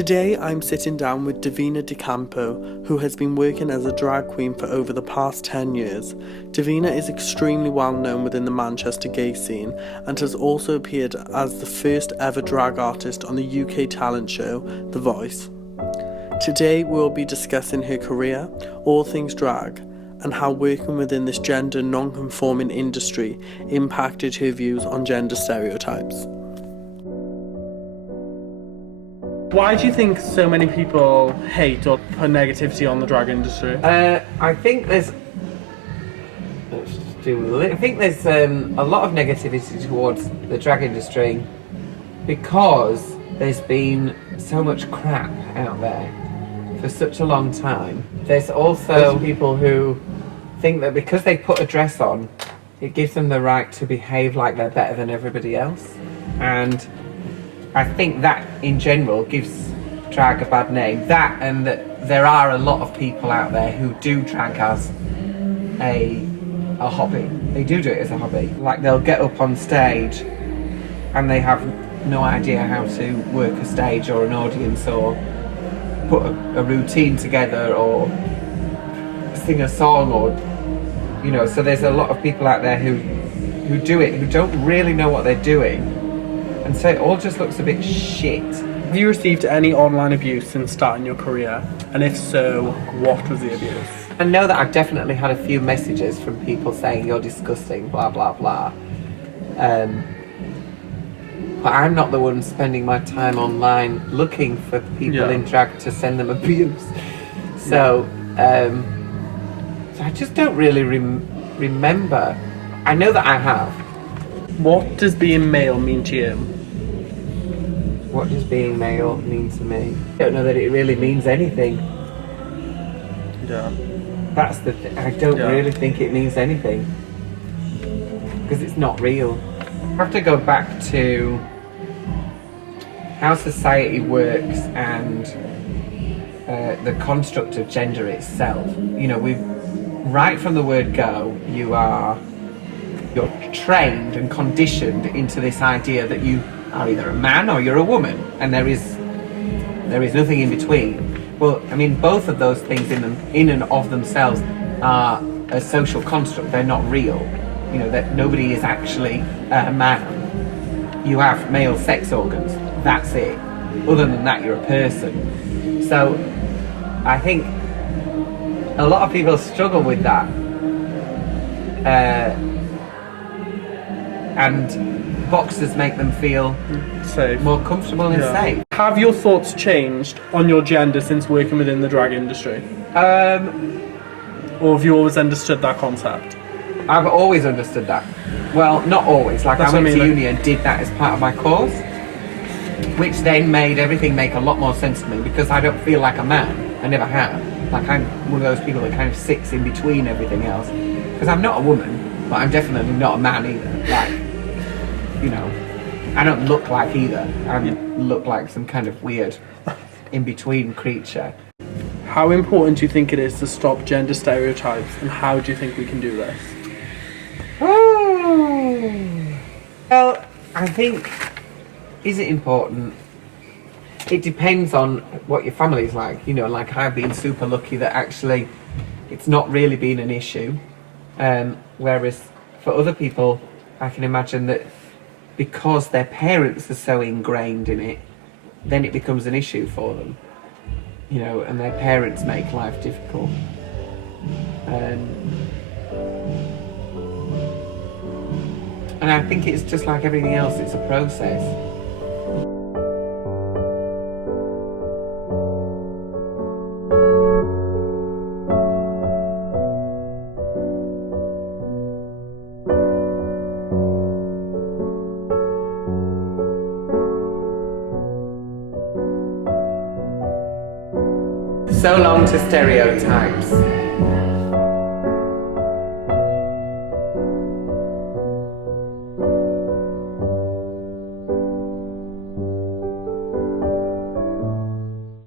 Today I'm sitting down with Divina de Campo, who has been working as a drag queen for over the past 10 years. Divina is extremely well known within the Manchester gay scene and has also appeared as the first ever drag artist on the UK talent show, The Voice. Today we'll be discussing her career, all things drag, and how working within this gender non-conforming industry impacted her views on gender stereotypes. Why do you think so many people hate or put negativity on the drag industry? I think there's a lot of negativity towards the drag industry because there's been so much crap out there for such a long time. There's also people who think that because they put a dress on, it gives them the right to behave like they're better than everybody else. And I think that in general gives drag a bad name. That and that there are a lot of people out there who do drag as a hobby. They do it as a hobby. Like they'll get up on stage and they have no idea how to work a stage or an audience or put a routine together or sing a song or, you know, so there's a lot of people out there who do it, who don't really know what they're doing. And so it all just looks a bit shit. Have you received any online abuse since starting your career? And if so, what was the abuse? I know that I've definitely had a few messages from people saying you're disgusting, blah, blah, blah. But I'm not the one spending my time online looking for people in drag to send them abuse. So, so I just don't really remember. I know that I have. What does being male mean to you? What does being male mean to me? I don't know that it really means anything. Yeah. That's the thing. I don't really think it means anything. Because it's not real. I have to go back to how society works and the construct of gender itself. You know, right from the word go, you're trained and conditioned into this idea that you are either a man or you're a woman, and there is nothing in between. Well, I mean, both of those things in and of themselves are a social construct. They're not real. You know, that nobody is actually a man. You have male sex organs. That's it. Other than that, you're a person. So, I think a lot of people struggle with that. And boxes make them feel safe, more comfortable and safe. Have your thoughts changed on your gender since working within the drag industry? Or have you always understood that concept? I've always understood that. Well, not always. Like I went to uni and did that as part of my course, which then made everything make a lot more sense to me because I don't feel like a man. I never have. Like I'm one of those people that kind of sits in between everything else. Because I'm not a woman, but I'm definitely not a man either. Like, you know, I don't look like either. I look like some kind of weird in-between creature. How important do you think it is to stop gender stereotypes, and how do you think we can do this? Oh. Well, I think, is it important? It depends on what your family's like. You know, like I've been super lucky that actually it's not really been an issue. Whereas for other people, I can imagine that because their parents are so ingrained in it, then it becomes an issue for them. You know, and their parents make life difficult. And I think it's just like everything else, it's a process. So long to stereotypes.